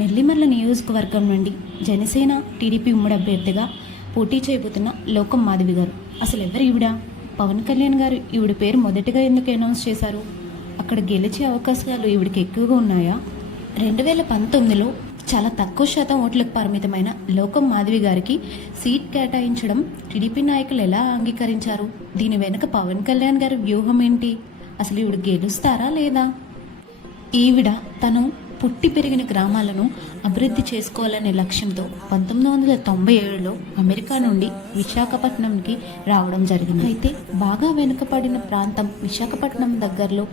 నెల్లిమర్ల నియోజకవర్గం నుండి జనసేన టీడీపీ ఉమ్మడి అభ్యర్థిగా పోటీ చేయబోతున్న లోకం మాధవి గారు. అసలు ఎవరు ఈవిడ? పవన్ కళ్యాణ్ గారు ఈవిడ పేరు మొదటిగా ఎందుకు అనౌన్స్ చేశారు? అక్కడ గెలిచే అవకాశాలు ఈవిడికి ఎక్కువగా ఉన్నాయా? 2019లో చాలా తక్కువ శాతం ఓట్లకు పరిమితమైన లోకం మాధవి గారికి సీట్ కేటాయించడం టీడీపీ నాయకులు ఎలా అంగీకరించారు? దీని వెనుక పవన్ కళ్యాణ్ గారి వ్యూహం ఏంటి? అసలు ఈవిడ గెలుస్తారా లేదా? ఈవిడ తను పుట్టి పెరిగిన గ్రామాలను అభివృద్ధి చేసుకోవాలనే లక్ష్యంతో 1997లో అమెరికా నుండి విశాఖపట్నంకి రావడం జరిగింది. అయితే బాగా వెనుకబడిన ప్రాంతం విశాఖపట్నం దగ్గరలో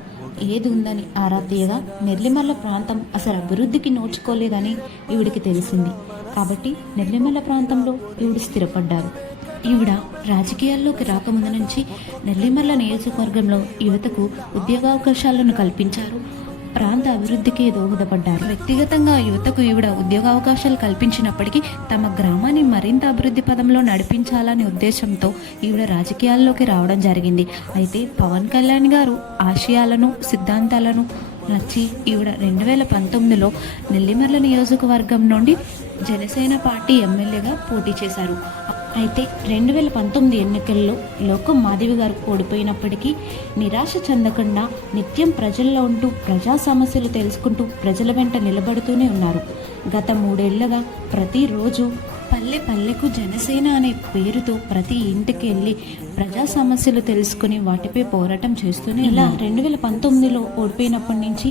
ఏది ఉందని ఆరా తీయగా నెల్లిమర్ల ప్రాంతం అసలు అభివృద్ధికి నోచుకోలేదని ఈవిడికి తెలిసింది. కాబట్టి నెల్లిమర్ల ప్రాంతంలో ఈవిడ స్థిరపడ్డారు. ఈవిడ రాజకీయాల్లోకి రాకముందు నుంచి నెల్లిమర్ల నియోజకవర్గంలో యువతకు ఉద్యోగావకాశాలను కల్పించారు, ప్రాంత అభివృద్ధికి దోహదపడ్డారు. వ్యక్తిగతంగా యువతకు ఈవిడ ఉద్యోగావకాశాలు కల్పించినప్పటికీ తమ గ్రామాన్ని మరింత అభివృద్ధి పదంలో నడిపించాలనే ఉద్దేశంతో ఈవిడ రాజకీయాల్లోకి రావడం జరిగింది. అయితే పవన్ కళ్యాణ్ గారు ఆశయాలను సిద్ధాంతాలను నచ్చి ఈవిడ 2019లో నెల్లిమర్ల నియోజకవర్గం నుండి జనసేన పార్టీ ఎమ్మెల్యేగా పోటీ చేశారు. అయితే 2019 ఎన్నికల్లో లోకం మాధవి గారు ఓడిపోయినప్పటికీ నిరాశ చెందకుండా నిత్యం ప్రజల్లో ఉంటూ ప్రజా సమస్యలు తెలుసుకుంటూ ప్రజల వెంట నిలబడుతూనే ఉన్నారు. గత 3 ఏళ్లుగా ప్రతిరోజు పల్లె పల్లెకు జనసేన అనే పేరుతో ప్రతి ఇంటికి వెళ్ళి ప్రజా సమస్యలు తెలుసుకుని వాటిపై పోరాటం చేస్తూనే ఇలా 2019లో ఓడిపోయినప్పటి నుంచి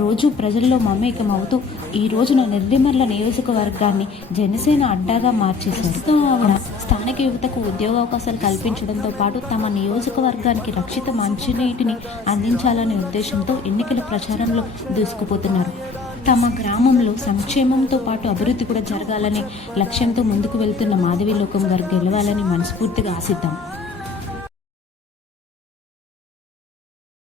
రోజు ప్రజల్లో మమేకం అవుతూ ఈ రోజున నెల్లిమర్ల నియోజకవర్గాన్ని జనసేన అడ్డాగా మార్చేశారు. ఆవిడ స్థానిక యువతకు ఉద్యోగావకాశాలు కల్పించడంతో పాటు తమ నియోజకవర్గానికి రక్షిత మంచినీటిని అందించాలనే ఉద్దేశంతో ఎన్నికల ప్రచారంలో దూసుకుపోతున్నారు. తమ గ్రామంలో సంక్షేమంతో పాటు అభివృద్ధి కూడా జరగాలనే లక్ష్యంతో ముందుకు వెళ్తున్న మాధవి లోకం గారు గెలవాలని మనస్ఫూర్తిగా ఆశిద్దాం.